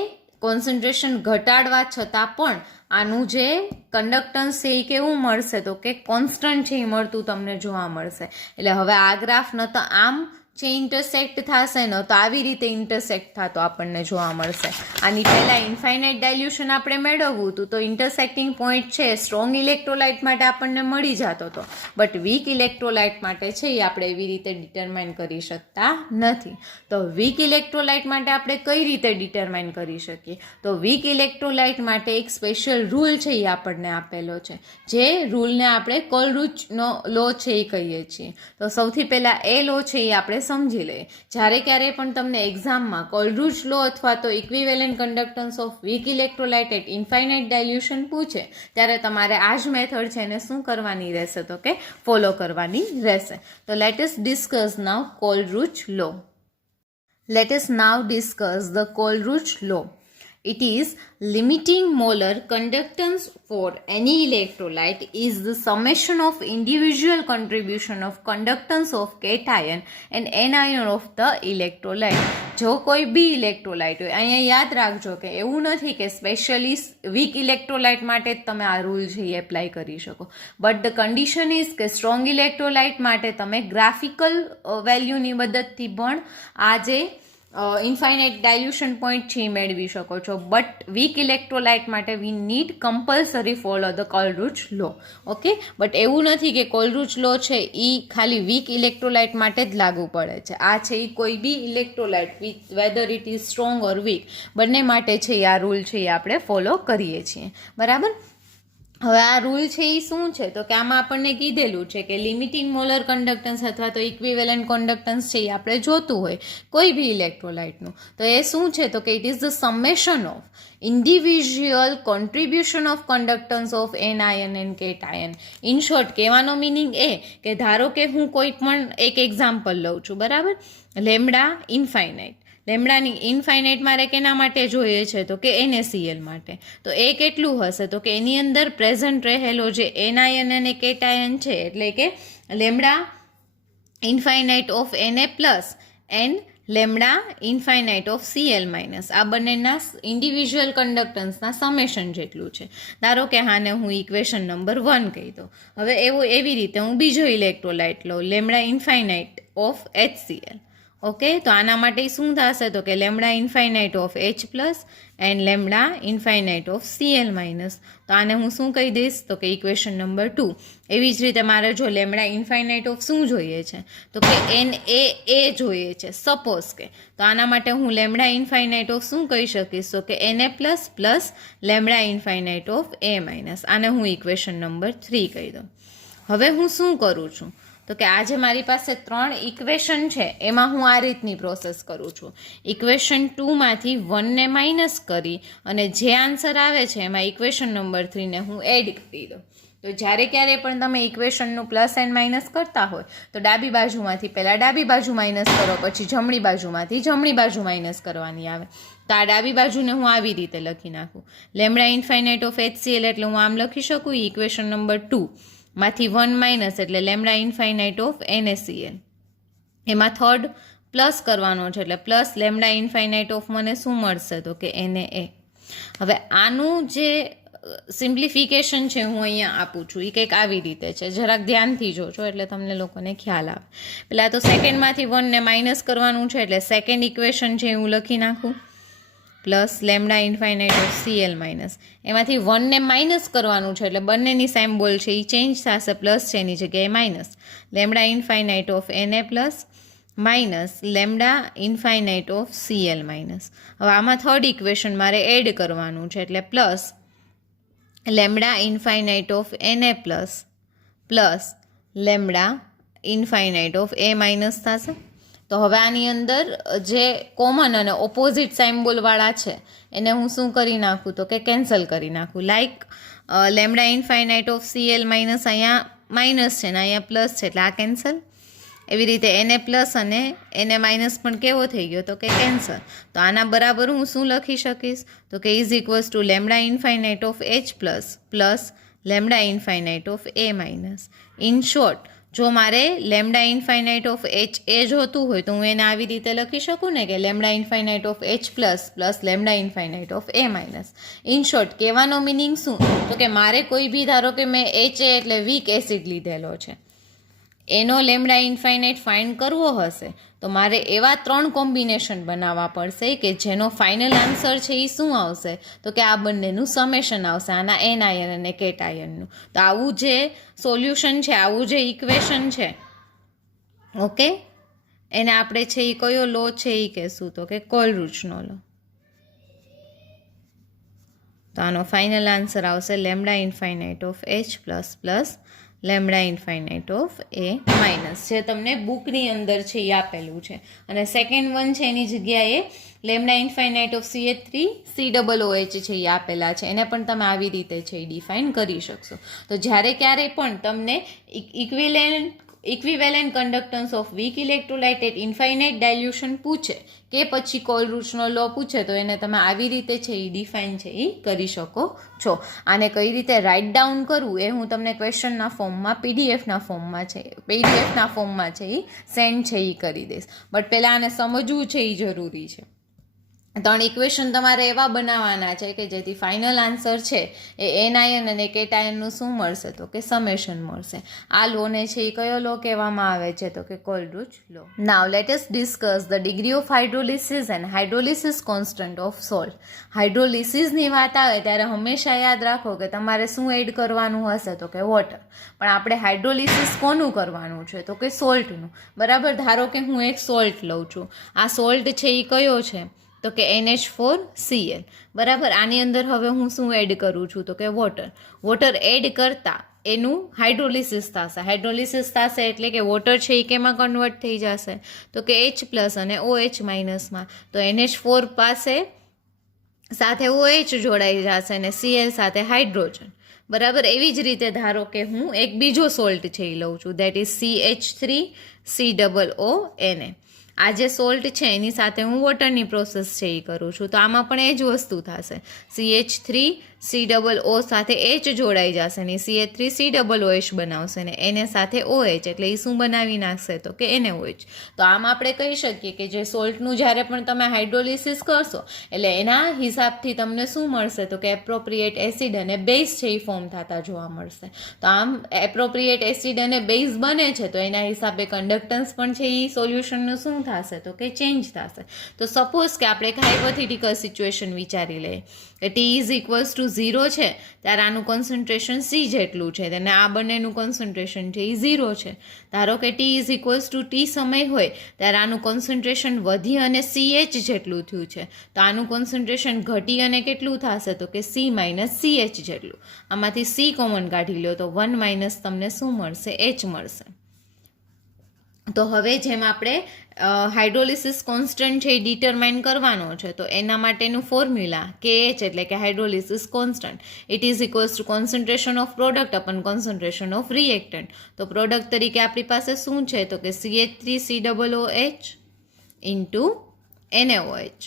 કોન્સન્ટ્રેશન ઘટાડવા છતાં પણ આનું જે કન્ડક્ટન્સ છે એ કેવું મળશે તો કે કોન્સ્ટન્ટ છે એ મળતું તમને જોવા મળશે. એટલે હવે આ ગ્રાફ ન તો આમ જે ઇન્ટરસેક્ટ થશે ને તો આવી રીતે ઇન્ટરસેક્ટ થતો આપણને જોવા મળશે. આની પહેલાં ઇન્ફાઇનાઇટ ડાયલ્યુશન આપણે મેળવવું હતું તો ઇન્ટરસેક્ટિંગ પોઈન્ટ છે સ્ટ્રોંગ ઇલેક્ટ્રોલાઇટ માટે આપણને મળી જતો હતો, બટ વીક ઇલેક્ટ્રોલાઇટ માટે છે એ આપણે એવી રીતે ડિટરમાઇન કરી શકતા નથી. તો વીક ઇલેક્ટ્રોલાઇટ માટે આપણે કઈ રીતે ડિટરમાઇન કરી શકીએ તો વીક ઇલેક્ટ્રોલાઇટ માટે એક સ્પેશિયલ રૂલ છે એ આપણને આપેલો છે, જે રૂલને આપણે કોલરુચનો લો છે એ કહીએ છીએ. તો સૌથી પહેલાં એ લો છે એ આપણે સમજી લઈએ. જ્યારે ક્યારે પણ તમને એક્ઝામમાં કોલરુચ લો અથવા તો equivalent conductance of weak electrolyte at infinite dilution પૂછે ત્યારે તમારે આ જ મેથડ છે એને શું કરવાની રહેશે તો કે ફોલો કરવાની રહેશે. તો late us discuss now કોલરુચ law. Let us now discuss the Coleruch law. It is limiting molar conductance for any electrolyte is the summation of individual contribution of conductance of cation and anion of the electrolyte. જો કોઈ બી electrolyte હોય, અહીંયા યાદ રાખજો કે એવું નથી કે સ્પેશિયલી વીક ઇલેક્ટ્રોલાઇટ માટે જ તમે આ રૂલ છે એ એપ્લાય કરી શકો, બટ ધ કન્ડિશન ઇઝ કે સ્ટ્રોંગ ઇલેક્ટ્રોલાઇટ માટે તમે ગ્રાફિકલ વેલ્યુની મદદથી પણ આ જે ઇન્ફાઇનાઇટ ડાયલ્યુશન પોઈન્ટ છે એ મેળવી શકો છો. બટ વીક ઇલેક્ટ્રોલાઇટ માટે we need compulsory follow the Kohlrausch law. Okay, but એવું નથી કે કોલરુચ લો છે એ ખાલી વીક ઇલેક્ટ્રોલાઇટ માટે જ લાગુ પડે છે. આ છે એ કોઈ બી electrolyte whether it is strong or weak બંને માટે છે આ રૂલ છે એ આપણે ફોલો કરીએ છીએ. બરાબર. હવે આ રૂલ છે એ શું છે તો કે આમાં આપણને કીધેલું છે કે લિમિટિંગ મોલર કન્ડક્ટન્સ અથવા તો ઇક્વિવેલન્ટ કન્ડક્ટન્સ છે એ આપણે જોતું હોય કોઈ બી ઇલેક્ટ્રોલાઇટનું, તો એ શું છે તો કે it is the summation of individual contribution of conductance of an ion and cation. In short કહેવાનો મિનિંગ એ કે ધારો કે હું કોઈ પણ એક એક્ઝામ્પલ લઉં છું, બરાબર, લેમ્ડા ઇન્ફાઇનાઇટ. લેમ્ડાની ઇન્ફાઇનાઇટ મારે કેના માટે જોઈએ છે તો કે NaCl માટે. તો એ કેટલું હશે તો કે એની અંદર પ્રેઝન્ટ રહેલો જે એનાયન અને કેટાયન છે એટલે કે lambda infinite of Na plus and lambda infinite of Cl minus આ બંનેના ઇન્ડિવિજ્યુઅલ કન્ડક્ટન્સના સમેશન જેટલું છે. ધારો કે હાને હું ઇક્વેશન નંબર 1 કહી દઉં. હવે એવી રીતે હું બીજો ઇલેક્ટ્રોલાઇટ લઉં, lambda infinite of HCl. Okay, તો આના માટે શું થશે તો કે lambda infinite of H plus and lambda infinite of Cl minus. તો આને હું શું કહી દઈશ તો કે ઇક્વેશન નંબર 2. એવી જ રીતે મારે જો લેમ્ડા ઇન્ફાઇનાઇટ ઓફ શું જોઈએ છે તો કે Na જોઈએ છે સપોઝ કે, તો આના માટે હું લેમ્ડા ઇન્ફાઇનાઇટ ઓફ શું કહી શકીશ તો કે Na plus plus lambda infinite of A minus. આને હું ઇક્વેશન નંબર 3 કહી દઉં. હવે હું શું કરું છું તો કે આજે મારી પાસે 3 ઇક્વેશન છે એમાં હું આ રીતની પ્રોસેસ કરું છું. ઇક્વેશન 2માંથી 1ને માઇનસ કરી અને જે આન્સર આવે છે એમાં ઇક્વેશન નંબર 3ને હું એડ કરી દઉં. તો જ્યારે ક્યારે પણ તમે ઇક્વેશનનું પ્લસ એન્ડ માઇનસ કરતા હોય તો ડાબી બાજુમાંથી પહેલાં ડાબી બાજુ માઇનસ કરો, પછી જમણી બાજુમાંથી જમણી બાજુ માઇનસ કરવાની આવે. તો આ ડાબી બાજુને હું આવી રીતે લખી નાખું, લેમ્ડા ઇન્ફાઇનાઇટ ઓફ HCl એટલે હું આમ લખી શકું ઇક્વેશન નંબર 2 માંથી 1 માઇનસ એટલે લેમ્ડા ઇન્ફાઇનાઇટ ઓફ NaCl. એમાં થર્ડ પ્લસ કરવાનો છે એટલે પ્લસ લેમ્ડા ઇન્ફાઇનાઇટ ઓફ મને શું મળશે તો કે Na. હવે આનું જે સિમ્પ્લિફિકેશન છે હું અહીંયા આપું છું એ કંઈક આવી રીતે છે, જરાક ધ્યાનથી જોજો એટલે તમને લોકોને ખ્યાલ આવે. પહેલાં તો સેકન્ડમાંથી 1ને માઇનસ કરવાનું છે એટલે સેકન્ડ ઇક્વેશન છે હું લખી નાખું plus lambda infinite of Cl minus. એમાંથી 1ને માઇનસ કરવાનું છે એટલે બંનેની સાઇમ્બોલ છે એ ચેન્જ થશે, પ્લસ છે એની જગ્યાએ minus. Lambda infinite of Na plus minus lambda infinite of Cl minus. હવે આમાં થર્ડ ઇક્વેશન મારે એડ કરવાનું છે એટલે plus lambda infinite of Na plus plus lambda infinite of A minus થશે. તો હવે આની અંદર જે કોમન અને ઓપોઝિટ સાઇમ્બોલવાળા છે એને હું શું કરી નાખું તો કે કેન્સલ કરી નાખું. Like lambda infinite of Cl minus અહીંયા માઇનસ છે ને અહીંયા પ્લસ છે એટલે આ કેન્સલ. એવી રીતે Na પ્લસ અને Na માઇનસ પણ કેવો થઈ ગયો તો કે કેન્સલ. તો આના બરાબર હું શું લખી શકીશ તો કે is equals two lambda infinite of H plus plus lambda infinite of A minus. In short જો મારે લેમ્ડા ઇન્ફાઇનાઇટ ઓફ H એ જોતું હોય તો હું એને આવી રીતે લખી શકું ને કે lambda infinite of H plus plus lambda infinite of A minus. In short કહેવાનો મિનિંગ શું તો કે મારે કોઈ બી ધારો કે મેં HA એટલે વીક એસિડ લીધેલો છે એનો લેમ્ડા ઇન્ફાઇનાઇટ ફાઇન્ડ કરવો હશે તો મારે એવા 3 કોમ્બિનેશન બનાવવા પડશે કે જેનો ફાઇનલ આન્સર છે એ શું આવશે તો કે આ બંનેનું સમેશન આવશે, આના એનાયન અને કેટાયનનું. તો આવું જે સોલ્યુશન છે, આવું જે ઇક્વેશન છે, ઓકે, એને આપણે છે એ કયો લો છે એ કહેશું તો કે કોલરુચનો લો. તો આનો ફાઇનલ આન્સર આવશે lambda infinite of H plus plus lambda infinite of A minus, જે તમને બુકની અંદર છે એ આપેલું છે. અને સેકન્ડ વન છે એની જગ્યાએ લેમડા ઇન્ફાઇનાઇટ ઓફ CH3COOH છે એ આપેલા છે, એને પણ તમે આવી રીતે છે એ ડિફાઇન કરી શકશો. તો જ્યારે ક્યારેય પણ તમને equivalent conductance of weak electrolyte at infinite dilution પૂછે કે પછી કોલરુચનો લો પૂછે તો એને તમે આવી રીતે છે એ ડિફાઇન છે એ કરી શકો છો. આને કઈ રીતે રાઇટ ડાઉન કરવું એ હું તમને ક્વેશ્ચનના ફોર્મમાં પીડીએફના ફોર્મમાં છે એ સેન્ડ છે એ કરી દઈશ. બટ પહેલાં આને સમજવું છે એ જરૂરી છે. 3 ઇક્વેશન તમારે એવા બનાવવાના છે કે જેથી ફાઇનલ આન્સર છે એ એનાયન અને કેટાયનનું શું મળશે તો કે સમેશન મળશે. આ લોને છે એ કયો લો કહેવામાં આવે છે તો કે Kohlrausch law. Now let us discuss the degree of hydrolysis and hydrolysis constant of salt. હાઇડ્રોલિસિસની વાત આવે ત્યારે હંમેશા યાદ રાખો કે તમારે શું એડ કરવાનું હશે તો કે વોટર. પણ આપણે હાઇડ્રોલિસિસ કોનું કરવાનું છે તો કે સોલ્ટનું. બરાબર, ધારો કે હું એક સોલ્ટ લઉં છું. આ સોલ્ટ છે એ કયો છે તો કે NH4Cl. બરાબર, આની અંદર હવે હું શું એડ કરું છું તો કે વોટર. વોટર એડ કરતાં એનું હાઇડ્રોલિસિસ થશે એટલે કે વોટર છે એ કેમાં કન્વર્ટ થઈ જશે તો કે H+ અને OH- માં. તો NH4 પાસે સાથે OH જોડાઈ જશે અને Cl સાથે હાઇડ્રોજન. બરાબર, એવી જ રીતે ધારો કે હું એક બીજો સોલ્ટ છે એ લઉં છું, દેટ ઇઝ CH3COONA. આ જે સોલ્ટ છે એની સાથે હું વોટરની પ્રોસેસ છે એ કરું છું, તો આમાં પણ એ જ વસ્તુ થશે. CH3COO સાથે H જોડાઈ જશે ને CH3COOH બનાવશે ને એને સાથે OH, એટલે એ શું બનાવી નાખશે તો કે NaOH. તો આમ આપણે કહી શકીએ કે જે સોલ્ટનું જ્યારે પણ તમે હાઇડ્રોલિસિસ કરશો એટલે એના હિસાબથી તમને શું મળશે તો કે એપ્રોપ્રિએટ એસિડ અને બેઝ છે એ ફોર્મ થતા જોવા મળશે. તો આમ એપ્રોપ્રિએટ એસિડ અને બેઝ બને છે તો એના હિસાબે કન્ડક્ટન્સ પણ છે એ સોલ્યુશનનું શું થશે તો કે ચેન્જ થશે. તો સપોઝ કે આપણે એક હાઇપોથેટિકલ સિચ્યુએશન વિચારી લઈએ કે T=0 છે ત્યારે આનું કોન્સન્ટ્રેશન C જેટલું છે અને આ બંનેનું કોન્સન્ટ્રેશન છે એ 0 છે. ધારો કે T=T સમય હોય ત્યારે આનું કોન્સન્ટ્રેશન વધી અને CH જેટલું થયું છે, તો આનું કોન્સન્ટ્રેશન ઘટી અને કેટલું થશે તો કે C - CH જેટલું. આમાંથી C કોમન કાઢી લો તો 1 - તમને શું મળશે H મળશે. તો હવે જેમ આપણે હાઇડ્રોલિસિસ કોન્સ્ટન્ટ છે એ ડિટરમાઇન કરવાનો છે તો એના માટેનું ફોર્મ્યુલા KH એટલે કે hydrolysis constant = concentration of product upon concentration of reactant. તો પ્રોડક્ટ તરીકે આપણી પાસે શું છે તો કે CH3COOH * NaOH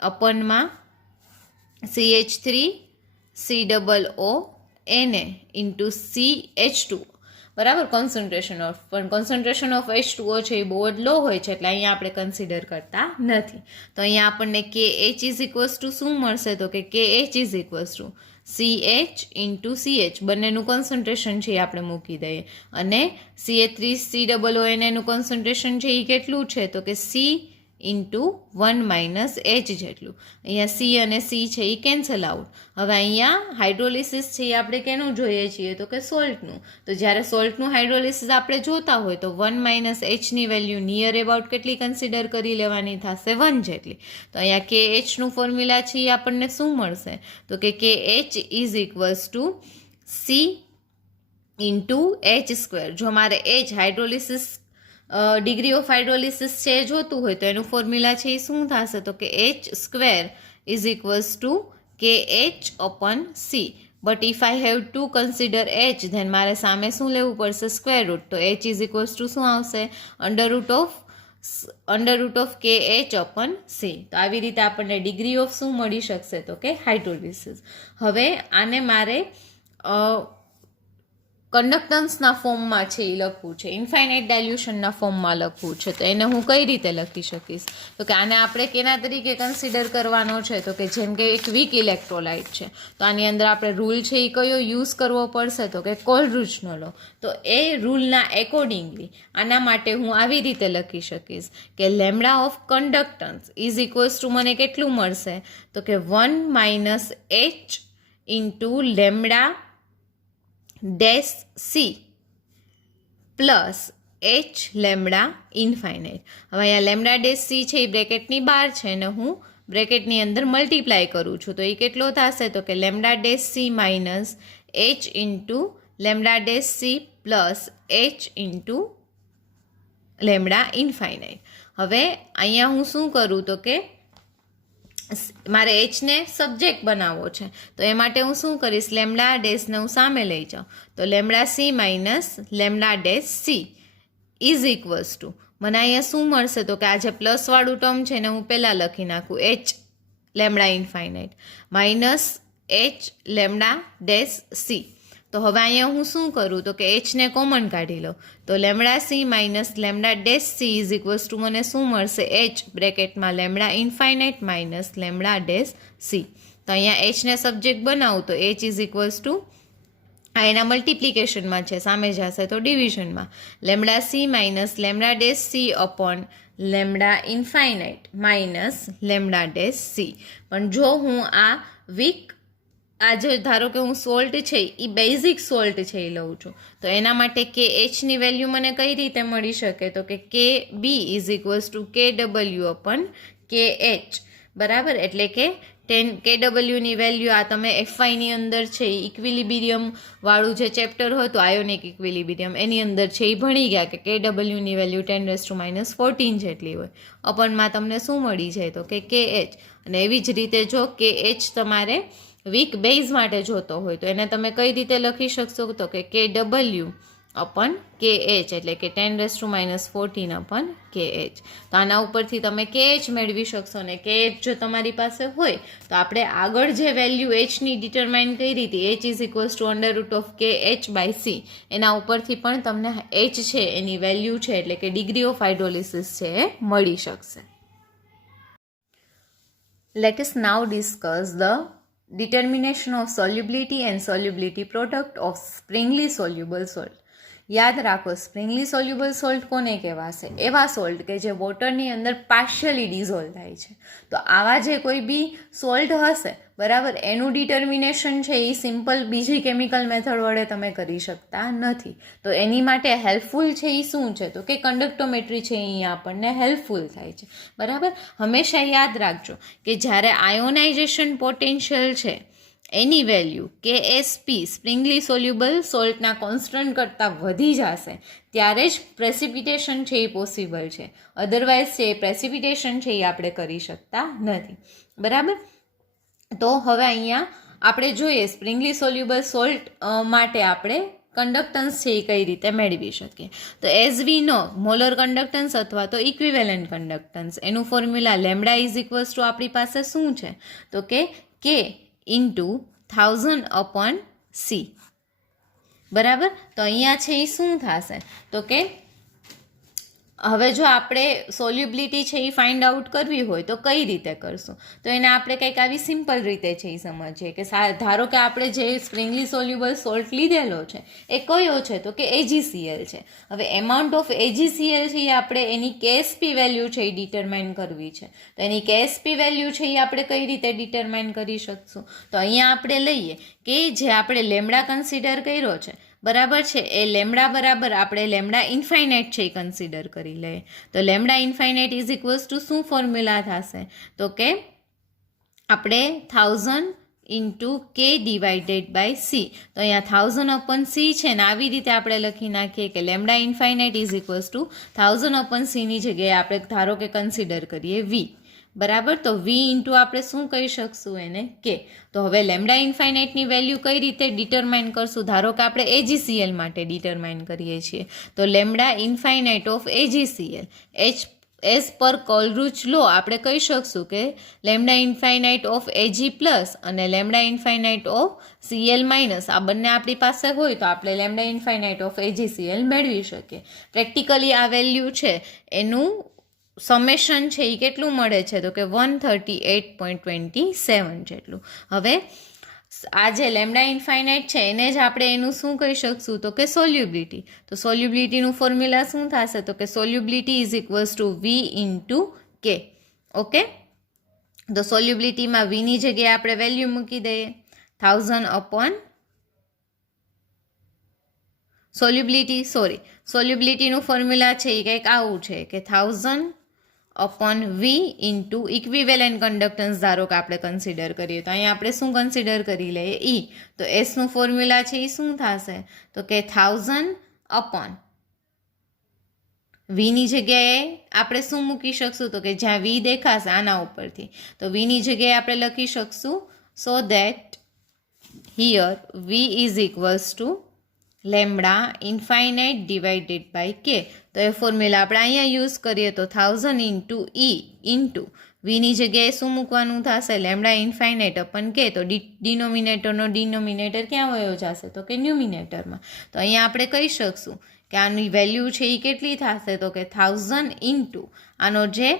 અપનમાં CH3COO Na * CH2. બરાબર, કોન્સન્ટ્રેશન ઓફ H2O છે એ બહુ જ લો હોય છે એટલે અહીંયા આપણે કન્સિડર કરતા નથી. તો અહીંયા આપણને KH શું મળશે તો કે KH CH * બંનેનું કોન્સન્ટ્રેશન છે એ આપણે મૂકી દઈએ અને CH3COONA કોન્સન્ટ્રેશન છે એ કેટલું છે તો કે C × 1 - H જેટલું. અહીંયા C અને C છે એ કેન્સલ આઉટ. હવે અહીંયા હાઇડ્રોલિસિસ છે એ આપણે કેનું જોઈએ છીએ તો કે સોલ્ટનું. તો જ્યારે સોલ્ટનું હાઇડ્રોલિસિસ આપણે જોતા હોય તો 1 - Hની વેલ્યુ નિયર એબાઉટ કેટલી કન્સિડર કરી લેવાની થશે 1 જેટલી. તો અહીંયા KHનું ફોર્મ્યુલા છે એ આપણને શું મળશે તો કે KH = C × H². જો મારે H hydrolysis degree of hydrolysis છે એ જોતું હોય તો એનું ફોર્મ્યુલા છે એ શું થશે તો કે H² = KH/C. But if I have to consider H then મારે સામે શું લેવું પડશે સ્ક્વેર રૂટ. તો H = શું આવશે √ KH/C. તો આવી રીતે આપણને ડિગ્રી ઓફ શું મળી શકશે તો કે હાઇડ્રોલિસિસ. હવે આને મારે કન્ડક્ટન્સના ફોર્મમાં છે એ લખવું છે, ઇન્ફાઇનાઇટ ડાયલ્યુશનના ફોર્મમાં લખવું છે, તો એને હું કઈ રીતે લખી શકીશ તો કે આને આપણે કેના તરીકે કન્સિડર કરવાનો છે તો કે જેમ કે એક વીક ઇલેક્ટ્રોલાઇટ છે તો આની અંદર આપણે રૂલ છે એ કયો યુઝ કરવો પડશે તો કે કોલરુચનો લો. તો એ રૂલના એકોર્ડિંગલી આના માટે હું આવી રીતે લખી શકીશ કે લેમડા ઓફ કન્ડક્ટન્સ = મને કેટલું મળશે તો કે 1 - H × lambda -C plus H lambda infinite. હવે અહીંયા લેમડા -C છે એ બ્રેકેટની બહાર છે અને હું બ્રેકેટની અંદર મલ્ટીપ્લાય કરું છું તો એ કેટલો થશે તો કે lambda -C - H × lambda dash C plus H into lambda infinite. હવે અહીંયા હું શું કરું તો કે મારે એચને સબ્જેક્ટ બનાવવો છે, તો એ માટે હું શું કરીશ, લેમડા ડેશને હું સામે લઈ જાઉં, તો lambda C minus lambda dash C is equals to મને અહીંયા શું મળશે તો કે આ જે પ્લસવાળું ટર્મ છે એને હું પહેલાં લખી નાખું, H lambda infinite minus H lambda dash C. તો હવે અહીંયા હું શું કરું તો કે એચને કોમન કાઢી લો, તો lambda C minus lambda dash C is equals to મને શું મળશે, એચ બ્રેકેટમાં lambda infinite minus lambda dash C. તો અહીંયા એચને સબ્જેક્ટ બનાવું તો એચ ઇઝ ઇક્વલ્સ ટુ આ એના મલ્ટિપ્લિકેશનમાં છે, સામે જશે તો ડિવિઝનમાં, lambda C minus lambda dash C upon lambda infinite minus lambda dash C. પણ જો હું આ વીક આ જે ધારો કે હું સોલ્ટ છે એ બેઝિક સોલ્ટ છે એ લઉં છું, તો એના માટે કે એચની વેલ્યુ મને કઈ રીતે મળી શકે તો કે b is equals to KW upon KH, બરાબર. એટલે કે KWની વેલ્યુ આ તમે FYની અંદર છે એ ઇક્વિલિબ્રિયમ વાળું જે ચેપ્ટર હતું આયોનિક ઇક્વિલિબ્રિયમ એની અંદર છે એ ભણી ગયા કે KWની વેલ્યુ 10⁻14 જેટલી હોય, અપનમાં તમને શું મળી જાય તો કે KH. અને એવી જ રીતે જો KH તમારે વીક બેઝ માટે જોતો હોય તો એને તમે કઈ રીતે લખી શકશો તો કે KW અપન KH, એટલે કે 10⁻14 અપન KH. તો આના ઉપરથી તમે KH મેળવી શકશો, અને KH જો તમારી પાસે હોય તો આપણે આગળ જે વેલ્યુ Hની ડિટરમાઇન કરી હતી H is equals two √KH/C, એના ઉપરથી પણ તમને H છે એની વેલ્યુ છે એટલે કે ડિગ્રી ઓફ હાઇડ્રોલિસિસ છે એ મળી શકશે. Let us now discuss the determination of solubility and solubility product of springly soluble salt. યાદ રાખો, સ્પ્રિંગલી સોલ્યુબલ સોલ્ટ કોને કહેવાશે, એવા સોલ્ટ કે જે વોટરની અંદર પાર્શિયલી ડિઝોલ્વ થાય છે. તો આવા જે કોઈ બી સોલ્ટ હશે, બરાબર, એનું ડિટર્મિનેશન છે એ સિમ્પલ બીજી કેમિકલ મેથડ વડે તમે કરી શકતા નથી. તો એની માટે હેલ્પફુલ છે એ શું છે તો કે કન્ડક્ટોમેટ્રી છે, અહીંયા આપણને હેલ્પફુલ થાય છે, બરાબર. હંમેશા યાદ રાખજો કે જ્યારે આયોનાઇઝેશન પોટેન્શિયલ છે એની વેલ્યુ KSP સ્પ્રિંગલી સોલ્યુબલ સોલ્ટના કોન્સ્ટન્ટ કરતાં વધી જશે ત્યારે જ પ્રેસિપિટેશન છે એ પોસિબલ છે, અધરવાઇઝ છે એ પ્રેસિપિટેશન છે એ આપણે કરી શકતા નથી, બરાબર. તો હવે અહીંયા આપણે જોઈએ સ્પ્રિંગલી સોલ્યુબલ સોલ્ટ માટે આપણે કન્ડક્ટન્સ છે એ કઈ રીતે મેળવી શકીએ. તો as we know molar conductance અથવા તો ઇક્વિવેલન્ટ કન્ડક્ટન્સ એનું formula lambda is equals to આપણી પાસે શું છે તો કે K ઇન્ટુ 1000 અપોન સી, બરાબર. તો અહીંયા છે એ શું થશે તો કે હવે જો આપણે સોલ્યુબિલિટી છે એ ફાઇન્ડ આઉટ કરવી હોય તો કઈ રીતે કરશું, તો એને આપણે કંઈક આવી સિમ્પલ રીતે છે એ સમજીએ કે ધારો કે આપણે જે સ્પ્રિંગલી સોલ્યુબલ સોલ્ટ લીધેલો છે એ કયો છે તો કે AgCl છે. હવે એમાઉન્ટ ઓફ AgCl છે એ આપણે એની KSP વેલ્યુ છે એ ડિટરમાઇન કરવી છે, તો એની KSP વેલ્યુ છે એ આપણે કઈ રીતે ડિટરમાઇન કરી શકશું, તો અહીંયા આપણે લઈએ કે જે આપણે લેમડા કન્સિડર કર્યો છે, બરાબર છે, એ લેમડા બરાબર આપણે લેમડા ઇન્ફાઇનાઇટ છે એ કન્સિડર કરી લઈએ. તો lambda infinite is equals to શું ફોર્મ્યુલા થશે તો કે આપણે 1000 into K divided by c. તો અહીંયા 1000 અપન સી છે ને આવી રીતે આપણે લખી નાખીએ કે lambda infinite is equals two 1000 અપન સીની જગ્યાએ આપણે ધારો કે કન્સિડર કરીએ વી, બરાબર. તો વી ઇન્ટુ આપણે શું કહી શકશું એને કે. તો હવે લેમડા ઇન્ફાઇનાઇટની વેલ્યુ કઈ રીતે ડિટરમાઇન કરશું, ધારો કે આપણે AgCl માટે ડિટરમાઇન કરીએ છીએ, તો lambda infinite of AgCl as per Kohlrausch law આપણે કહી શકશું કે lambda infinite of Ag plus અને lambda infinite of Cl minus આ બંને આપણી પાસે હોય તો આપણે લેમડા ઇન્ફાઇનાઇટ ઓફ AgCl મેળવી શકીએ. પ્રેક્ટિકલી આ વેલ્યુ છે એનું સમેશન છે એ કેટલું મળે છે તો કે 138.27 જેટલું. હવે આ જે લેમડા ઇન્ફાઇનાઇટ છે એને જ આપણે એનું શું કહી શકશું તો કે સોલ્યુબિલિટી. તો સોલ્યુબિલિટીનું ફોર્મ્યુલા શું થશે તો કે solubility is equals to v into k. Okay, તો સોલ્યુબિલિટીમાં વીની જગ્યાએ આપણે વેલ્યુ મૂકી દઈએ 1000 અપોન સોલ્યુબિલિટીનું ફોર્મ્યુલા છે એ કંઈક આવું છે કે 1000 અપોન વી ઇન્ટુ ઇક્વિવેલન્ટ કન્ડક્ટન્સ ધારો કે આપણે કન્સિડર કરીએ તો અહીંયા આપણે શું કન્સિડર કરી લઈએ ઈ. તો એસનું ફોર્મ્યુલા છે એ શું થશે તો કે 1000 અપોન વીની જગ્યાએ આપણે શું મૂકી શકશું તો કે જ્યાં વી દેખાશે આના ઉપરથી તો વીની જગ્યાએ આપણે લખી શકશું so that here v is equals to lambda infinite divided by k. તો એ ફોર્મ્યુલા આપણે અહીંયા યુઝ કરીએ તો 1000 ઇન્ટુ ઈ ઇન્ટુ વીની જગ્યાએ શું મૂકવાનું થશે લેમ્બડા ઇન્ફાઇનાઇટ અપન કે. તો ડિનોમિનેટરનો ડિનોમિનેટર ક્યાં વયો જશે તો કે ન્યુમિનેટરમાં. તો અહીંયા આપણે કહી શકશું કે આની વેલ્યુ છે એ કેટલી થશે તો કે 1000 ઇન્ટુ આનો જે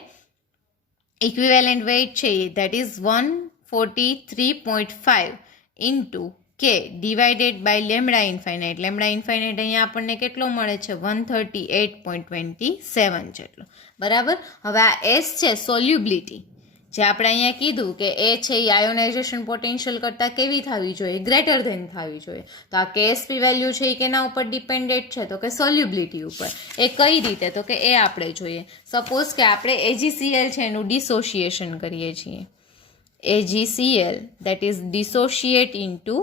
ઇક્વિવેલન્ટ વેઇટ છે એ that is 143.5 into k divided by lambda infinite. Lambda infinite અહીંયા આપણને કેટલો મળે છે 138.27 જેટલો. બરાબર. હવે આ એસ છે સોલ્યુબિલિટી જે આપણે અહીંયા કીધું કે એ છે એ આયોનાઇઝેશન પોટેન્શિયલ કરતાં કેવી થવી જોઈએ ગ્રેટર ધેન થવી જોઈએ. તો આ કેએસપી વેલ્યુ છે એ કેના ઉપર ડિપેન્ડેન્ટ છે તો કે સોલ્યુબિલિટી ઉપર. એ કઈ રીતે તો કે એ આપણે જોઈએ. સપોઝ કે આપણે એજીસીએલ છે એનું ડિસોશિએશન કરીએ છીએ. AgCl that is dissociate into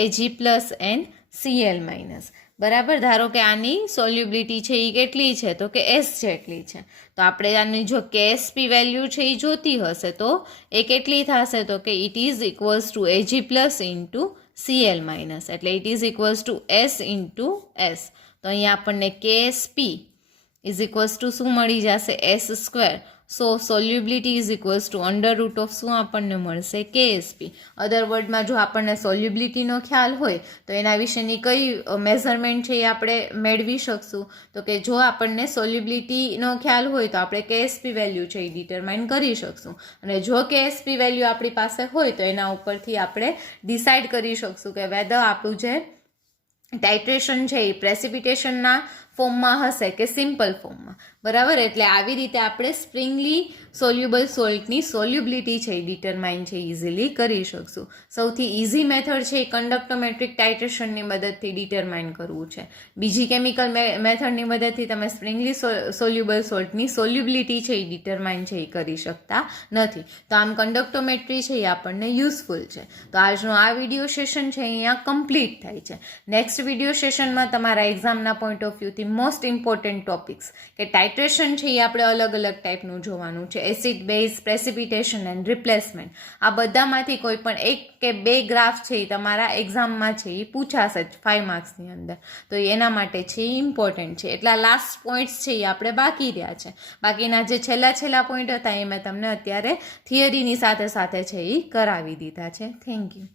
Ag plus and Cl minus. બરાબર. ધારો કે આની સોલ્યુબિલિટી છે એ કેટલી છે તો કે S જેટલી છે. તો આપણે આની જો કેએસપી વેલ્યુ છે એ જોતી હશે તો એ કેટલી થશે તો કે it is equals to Ag plus into Cl minus એટલે it is equals to S into S. તો અહીંયા આપણને કેએસપી ઇઝ ઇક્વલ્સ ટુ શું મળી જશે S square. So solubility is equals two under root of શું આપણને મળશે કેએસપી. અધર વર્ડમાં જો આપણને સોલ્યુબિલિટીનો ખ્યાલ હોય તો એના વિશેની કઈ મેઝરમેન્ટ છે એ આપણે મેળવી શકશું તો કે જો આપણને સોલ્યુબિલિટીનો ખ્યાલ હોય તો આપણે કેએસપી વેલ્યુ છે એ ડિટરમાઇન કરી શકશું અને જો કેએસપી વેલ્યુ આપણી પાસે હોય તો એના ઉપરથી આપણે ડિસાઇડ કરી શકશું કે વેધર આપણું જે ટાઇટ્રેશન છે એ પ્રેસિપિટેશનના ફોર્મમાં હશે કે સિમ્પલ ફોર્મમાં. બરાબર. એટલે આવી રીતે આપણે સ્પ્રિંગલી સોલ્યુબલ સોલ્ટની સોલ્યુબિલિટી છે એ ડિટરમાઇન છે ઇઝીલી કરી શકશું. સૌથી ઇઝી મેથડ છે એ કન્ડક્ટોમેટ્રિક ટાઇટ્રેશનની મદદથી ડિટરમાઇન કરવું છે. બીજી કેમિકલ મેથડની મદદથી તમે સ્પ્રિંગલી સોલ્યુબલ સોલ્ટની સોલ્યુબિલિટી છે એ ડિટરમાઇન છે એ કરી શકતા નથી. તો આમ કન્ડક્ટોમેટ્રી છે એ આપણને યુઝફુલ છે. તો આજનો આ વિડીયો સેશન છે અહીંયા કમ્પ્લીટ થાય છે. નેક્સ્ટ વિડીયો સેશનમાં તમારા એક્ઝામના પોઈન્ટ ઓફ વ્યૂથી મોસ્ટ ઇમ્પોર્ટન્ટ ટોપિક્સ કે ટાઇટ્રેશન છે એ આપણે અલગ અલગ ટાઈપનું જોવાનું છે. Acid base precipitation and replacement આ બધામાંથી કોઈ પણ એક કે બે ગ્રાફ છે એ તમારા એક્ઝામમાં છે એ પૂછાશે 5 માર્ક્સની અંદર. તો એના માટે છે એ ઇમ્પોર્ટન્ટ છે. એટલા લાસ્ટ પોઈન્ટ્સ છે એ આપણે બાકી રહ્યા છે. બાકીના જે છેલ્લા પોઈન્ટ હતા એ મેં તમને અત્યારે થિયરીની સાથે સાથે છે એ કરાવી દીધા છે. Thank you.